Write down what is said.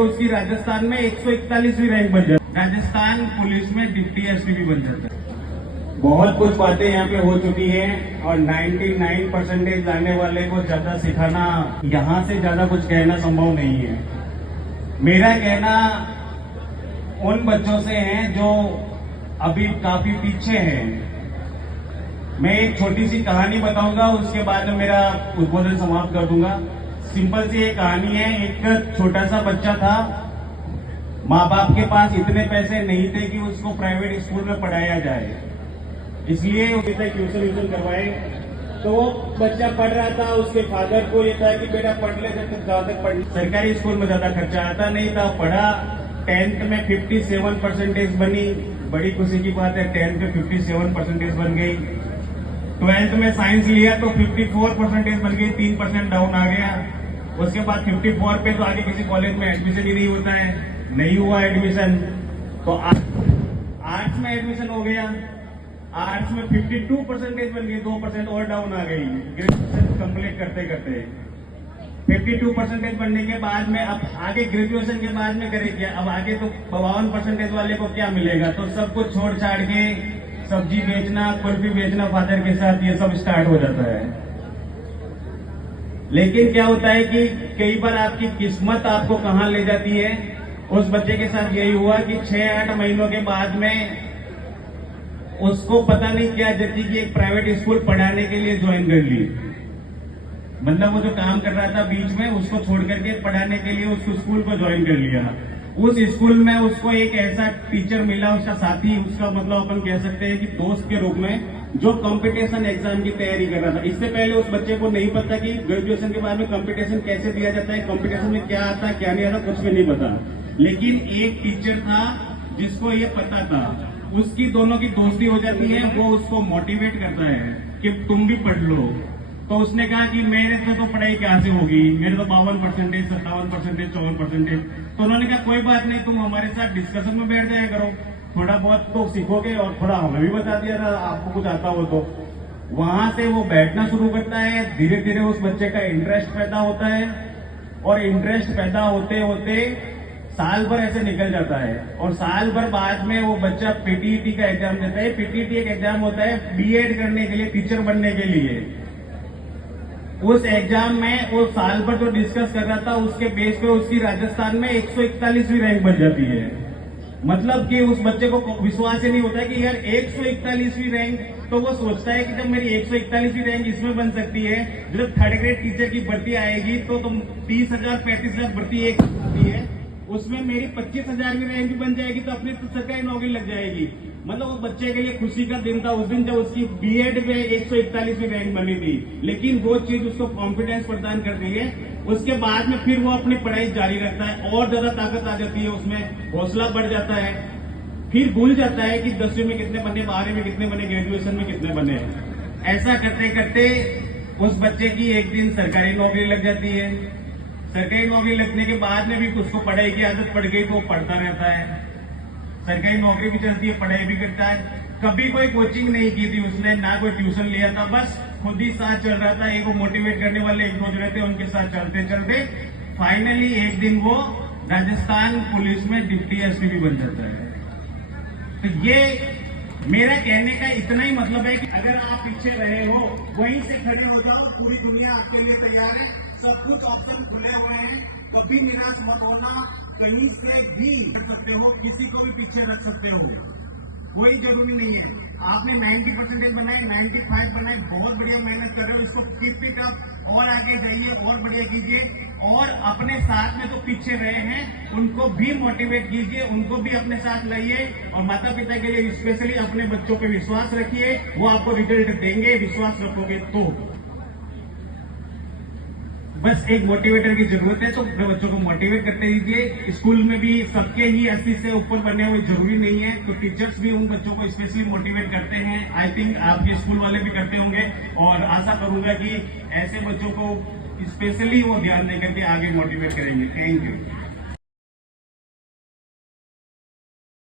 उसकी राजस्थान में 141वीं रैंक बन जाती है। राजस्थान पुलिस में डिप्टी एसपी भी बन जाता है। बहुत कुछ बातें यहाँ पे हो चुकी है और 99% लाने वाले को ज्यादा सिखाना, यहाँ से ज्यादा कुछ कहना संभव नहीं है। मेरा कहना उन बच्चों से है जो अभी काफी पीछे हैं। मैं एक छोटी सी कहानी बताऊंगा, उसके बाद में मेरा उद्बोधन समाप्त कर दूंगा। सिंपल सी एक कहानी है। एक छोटा सा बच्चा था, माँ बाप के पास इतने पैसे नहीं थे कि उसको प्राइवेट स्कूल में पढ़ाया जाए, इसलिए उसे ट्यूशन करवाए। तो वो बच्चा पढ़ रहा था, उसके फादर को ये था कि बेटा पढ़ ले, जब तक जहाँ तक पढ़। सरकारी स्कूल में ज्यादा खर्चा आता नहीं था, पढ़ा। 10th में 57% बनी, बड़ी खुशी की बात है। 10th में 57% बन गई। 12th में साइंस लिया तो 54% बन गई, 3% डाउन आ गया। उसके बाद 54 पे तो आगे किसी कॉलेज में एडमिशन ही नहीं होता है, नहीं हुआ एडमिशन। तो आर्ट्स में एडमिशन हो गया। आर्ट्स में 52% बन गई, 2% और डाउन आ गई ग्रेजुएशन कंप्लीट करते करते। 52% बनने के बाद में अब आगे ग्रेजुएशन के बाद में करे क्या? अब आगे तो 52% वाले को क्या मिलेगा? तो सब कुछ छोड़ छाड़ के सब्जी बेचना, कुल्फी बेचना फादर के साथ, ये सब स्टार्ट हो जाता है। लेकिन क्या होता है कि कई बार आपकी किस्मत आपको कहां ले जाती है। उस बच्चे के साथ यही हुआ कि 6-8 महीनों के बाद में उसको पता नहीं क्या जति की एक प्राइवेट स्कूल पढ़ाने के लिए ज्वाइन कर ली। मतलब वो जो काम कर रहा था बीच में, उसको छोड़ करके पढ़ाने के लिए उसको स्कूल को ज्वाइन कर लिया। उस स्कूल में उसको एक ऐसा टीचर मिला, उसका साथी, उसका मतलब अपन कह सकते हैं कि दोस्त के रूप में, जो कंपटीशन एग्जाम की तैयारी कर रहा था। इससे पहले उस बच्चे को नहीं पता कि ग्रेजुएशन के बाद में कंपटीशन कैसे दिया जाता है, कंपटीशन में क्या आता क्या नहीं आता, कुछ भी नहीं पता। लेकिन एक टीचर था जिसको ये पता था, उसकी दोनों की दोस्ती हो जाती है। वो उसको मोटिवेट करता है कि तुम भी पढ़ लो। तो उसने कहा कि मेरे से तो पढ़ाई कहाँ से होगी, मेरे तो 52%, 57%, 54%। तो उन्होंने कहा कोई बात नहीं, तुम हमारे साथ डिस्कशन में बैठ जाया करो, थोड़ा बहुत तो सीखोगे और थोड़ा हमें भी बता दिया था आपको कुछ आता हो तो। वहां से वो बैठना शुरू करता है। धीरे धीरे उस बच्चे का इंटरेस्ट पैदा होता है और इंटरेस्ट पैदा होते होते साल भर ऐसे निकल जाता है। और साल भर बाद में वो बच्चा पीटीईटी का एग्जाम देता है। पीटीईटी एक एग्जाम होता है बीएड करने के लिए, टीचर बनने के लिए। उस एग्जाम में वो साल भर जो डिस्कस कर रहा था, उसके बेस पे उसकी राजस्थान में 141वीं रैंक बन जाती है। मतलब कि उस बच्चे को विश्वास ही नहीं होता है कि यार 141वीं रैंक। तो वो सोचता है कि जब मेरी 141वीं रैंक इसमें बन सकती है, जब 3rd ग्रेड टीचर की भर्ती आएगी तो 30,000 35,000 भर्ती एक होती है, उसमें मेरी 25,000वीं रैंक भी बन जाएगी तो अपनी तो सरकारी नौकरी लग जाएगी। मतलब वो बच्चे के लिए खुशी का दिन था उस दिन, जब उसकी बीएड में 141वीं रैंक बनी थी। लेकिन वो चीज उसको कॉन्फिडेंस प्रदान करती है। उसके बाद में फिर वो अपनी पढ़ाई जारी रखता है, और ज्यादा ताकत आ जाती है उसमें, हौसला बढ़ जाता है। फिर भूल जाता है कि 10वीं में कितने बने, 12वीं में कितने बने, ग्रेजुएशन में कितने बने। ऐसा करते करते उस बच्चे की एक दिन सरकारी नौकरी लग जाती है। सरकारी नौकरी लगने के बाद में भी उसको पढ़ाई की आदत पड़ गई तो वो पढ़ता रहता है। सरकारी नौकरी भी चलती है, पढ़ाई भी करता है। कभी कोई कोचिंग नहीं की थी उसने, ना कोई ट्यूशन लिया था, बस खुद ही साथ चल रहा था। एक वो मोटिवेट करने वाले एक रोज रहते, उनके साथ चलते चलते फाइनली एक दिन वो राजस्थान पुलिस में डिप्टी एसपी भी बन जाता है। तो ये मेरा कहने का इतना ही मतलब है कि अगर आप पीछे रहे हो, वहीं से खड़े हो जाओ, पूरी दुनिया आपके लिए तैयार है। सब कुछ ऑप्शन खुले हुए हैं, कभी निराश मत होना। कहीं से भी कर सकते हो, किसी को भी पीछे रख सकते हो, कोई जरूरी नहीं है। आपने 90% बनाए, 95 बनाए, बहुत बढ़िया मेहनत कर रहे हो, इसको कीप इट अप, और आगे जाइए और बढ़िया कीजिए। और अपने साथ में तो पीछे रहे हैं, उनको भी मोटिवेट कीजिए, उनको भी अपने साथ लाइए। और माता पिता के लिए स्पेशली अपने बच्चों पे विश्वास रखिए, वो आपको रिजल्ट देंगे, विश्वास रखोगे तो। बस एक मोटिवेटर की जरूरत है, तो अपने बच्चों को मोटिवेट करते रहिए। स्कूल में भी सबके ही 80 से ऊपर बनने हुए जरूरी नहीं है, तो टीचर्स भी उन बच्चों को स्पेशली मोटिवेट करते हैं। आई थिंक आपके स्कूल वाले भी करते होंगे, और आशा करूंगा कि ऐसे बच्चों को स्पेशली वो ध्यान देकर के आगे मोटिवेट करेंगे। Thank you.